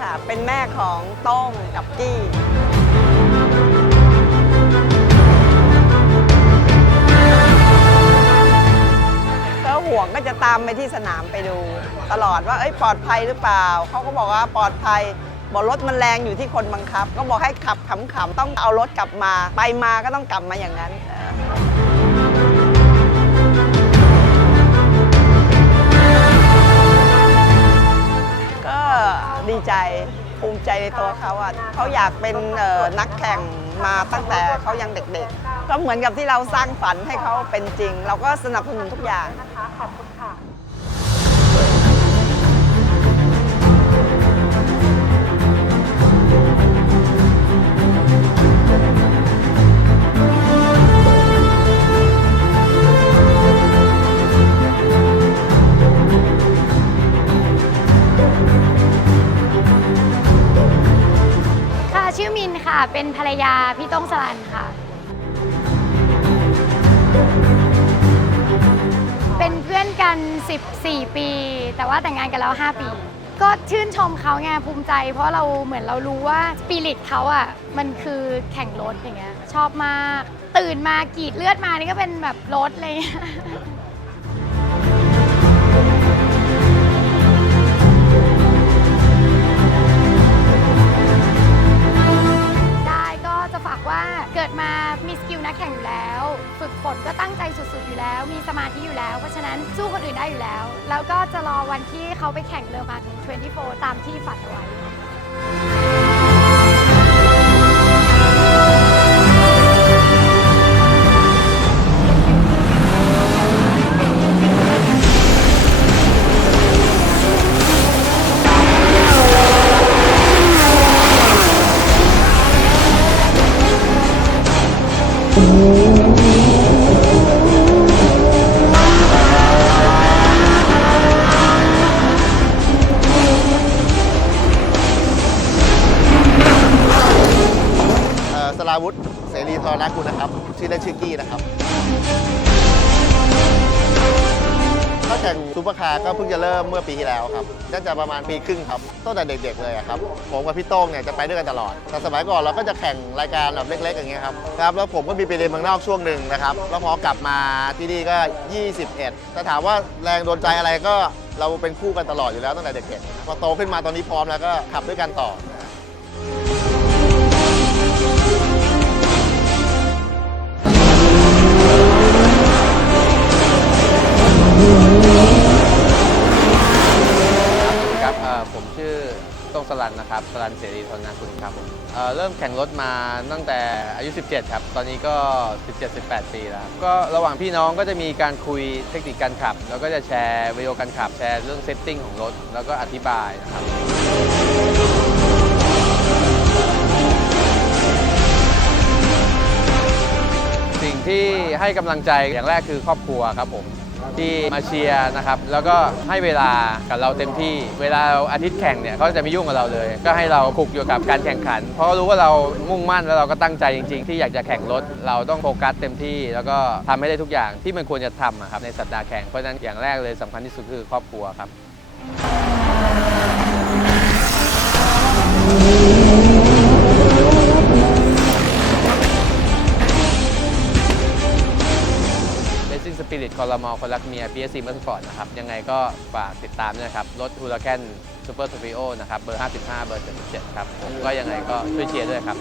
ค่ะ เป็นแม่ของโต้งกับกี้ก็ห่วงก็จะตามไปที่สนามไปดู ตลอดว่าเอ้ยปลอดภัยหรือเปล่า เขาก็บอกว่าปลอดภัยบอกรถมันแรงอยู่ที่คนบังคับ ก็บอกให้ขับขำๆต้องเอารถกลับมา ไปมาก็ต้องกลับมาอย่างนั้น เขาอะเขาอยากเป็นนักแข่งมาตั้งแต่เขายังเด็กๆ ก็เหมือนกับที่เราสร้างฝันให้เขาเป็นจริง เราก็สนับสนุนทุกอย่าง ชื่อมินค่ะ เป็นภรรยาพี่ต้งสลันค่ะ เป็นเพื่อนกัน 14 ปี แต่ว่าแต่งงานกันแล้ว 5 ปี ก็ชื่นชมเขาไงภูมิใจ เพราะเราเหมือนเรารู้ว่าสปิริตเขาอะมันคือแข่งรถอย่างเงี้ยชอบมาก ตื่นมากรีดเลือดมานี่ก็เป็นแบบรถเลย ฝึกฝนก็ตั้งใจสุดๆอยู่แล้ว มีสมาธิอยู่แล้ว เพราะฉะนั้นสู้คนอื่นได้อยู่แล้ว แล้วก็จะรอวันที่เขาไปแข่งเรือมัน24 ตามที่ฝันเอาไว้ รีธรนากุลนะครับ ชื่อเล่นชื่อกี้นะครับ ถ้าแข่งซูเปอร์คาร์ก็เพิ่งจะเริ่มเมื่อปีที่แล้วครับ น่าจะประมาณปีครึ่งครับ ตั้งแต่เด็กๆเลยอะครับ ผมกับพี่โต้งเนี่ยจะไปด้วยกันตลอด แต่สมัยก่อนเราก็จะแข่งรายการแบบเล็ก ๆ อย่างเงี้ยครับ ครับ แล้วผมก็มีไปเรียนเมืองนอกช่วงหนึ่งนะครับ แล้วพอกลับมาที่นี่ก็ 21แต่ถามว่าแรงโดนใจอะไรก็เราเป็นคู่กันตลอดอยู่แล้วตั้งแต่เด็กๆ พอโตขึ้นมาตอนนี้พร้อมแล้วก็ขับด้วยกันต่อ ต้องสลันนะครับสลันเสรีธนนาคุณครับผมเอ่อเริ่มแข่งรถมาตั้งแต่อายุ 17 ครับ ตอนนี้ก็ 17-18 ปีแล้วครับก็ระหว่างพี่น้องก็จะมีการคุยเทคนิคการขับ แล้วก็จะแชร์วิดีโอการขับแชร์เรื่องเซตติ้งของรถ แล้วก็อธิบายนะครับสิ่งที่ให้กำลังใจอย่างแรกคือครอบครัวครับผม ที่มาเชียร์นะครับ แล้วก็ให้เวลากับเราเต็มที่ เวลาอาทิตย์แข่งเนี่ยเขาจะไม่ยุ่งกับเราเลย ก็ให้เราคุกอยู่กับการแข่งขัน เพราะรู้ว่าเรามุ่งมั่นแล้วเราก็ตั้งใจจริง ๆ ที่อยากจะแข่งรถ เราต้องโฟกัสเต็มที่ แล้วก็ทำให้ได้ทุกอย่างที่มันควรจะทำครับในสัปดาห์แข่ง เพราะฉะนั้นอย่างแรกเลยสำคัญที่สุดคือครอบครัวครับ คอรมอคนรักเมีย PSC Motorsport นะครับ ยังไงก็ฝากติดตามด้วยนะครับ รถฮูลาแคนซูเปอร์สปีโอนะครับ เบอร์ 55 เบอร์ 77 ครับ ผมก็ยังไงก็ช่วยเชียร์ด้วยครับ